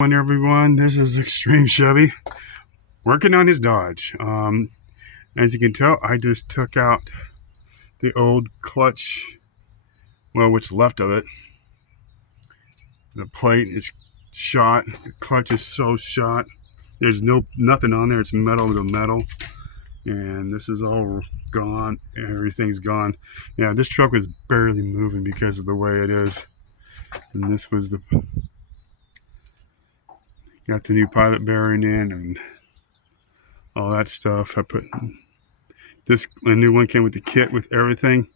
Everyone, this is Extreme Chevy working on his Dodge. As you can tell, I just took out the old clutch, well, what's left of it. The plate is shot, the clutch is so shot. There's nothing on there, it's metal to metal, and this is all gone. Everything's gone. Yeah, this truck was barely moving because of the way it is, and this was got the new pilot bearing in and all that stuff. I put a new one came with the kit with everything,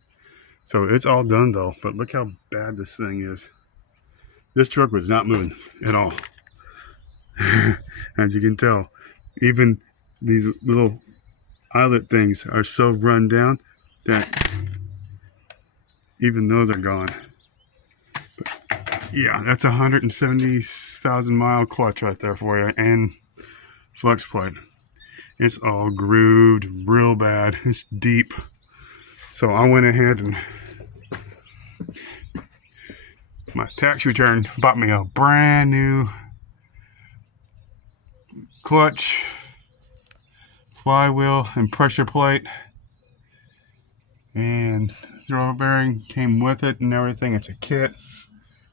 so it's all done though. But look how bad this thing is. This truck was not moving at all. As you can tell, even these little eyelet things are so run down that even those are gone. But yeah, that's 170,000 mile clutch right there for you, and flex plate. It's all grooved real bad. It's deep. So I went ahead and my tax return bought me a brand new clutch, flywheel, and pressure plate. And throw bearing came with it and everything. It's a kit,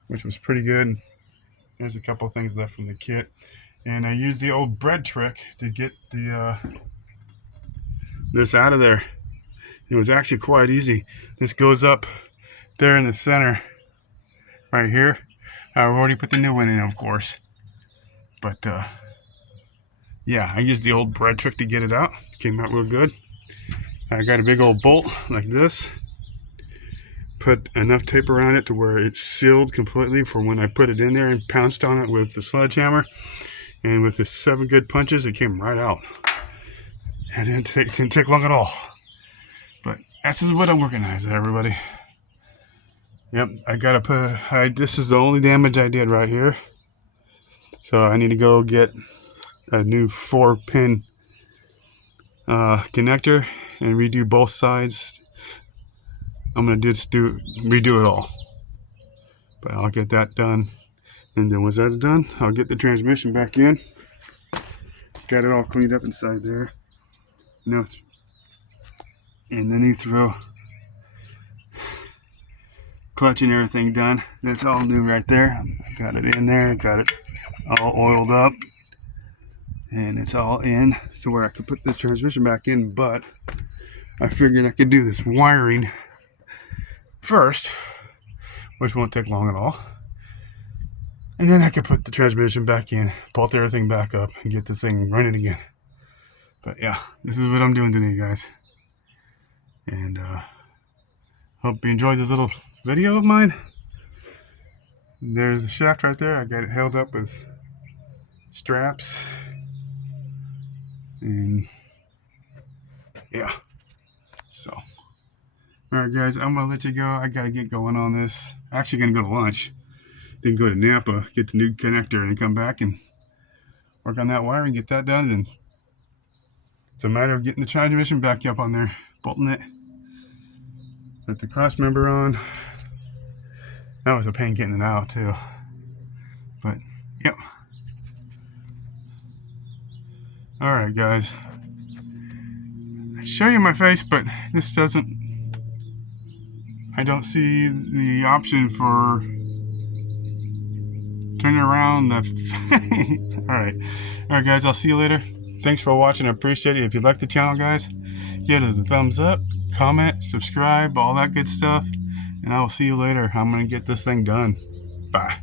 which was pretty good. There's a couple things left from the kit. And I used the old bread trick to get this out of there. It was actually quite easy. This goes up there in the center, right here. I've already put the new one in, of course. But yeah, I used the old bread trick to get it out. Came out real good. I got a big old bolt like this. Put enough tape around it to where it's sealed completely for when I put it in there, and pounced on it with the sledgehammer. And with the 7 good punches, it came right out. It didn't take long at all. But this is what I'm working on, everybody. Yep, I gotta this is the only damage I did right here. So I need to go get a new 4-pin connector and redo both sides. I'm gonna redo it all. But I'll get that done. And then once that's done, I'll get the transmission back in. Got it all cleaned up inside there. And then you throw clutch and everything done. That's all new right there. I got it in there, got it all oiled up. And it's all in to where I could put the transmission back in, but I figured I could do this wiring first, which won't take long at all. And then I could put the transmission back in, bolt everything back up, and get this thing running again. But yeah, this is what I'm doing today, guys. And hope you enjoyed this little video of mine. There's the shaft right there. I got it held up with straps. And yeah, so. Alright guys, I'm going to let you go. I got to get going on this. I'm actually going to go to lunch. Then go to Napa, get the new connector, and come back and work on that wiring, get that done. Then it's a matter of getting the transmission back up on there, bolting it, put the cross member on. That was a pain getting it out too. But yep. Alright guys. I show you my face, but this doesn't, I don't see the option for turn around the Alright guys, I'll see you later. Thanks for watching. I appreciate it. If you like the channel, guys, give it a thumbs up, comment, subscribe, all that good stuff, and I will see you later. I'm gonna get this thing done. Bye.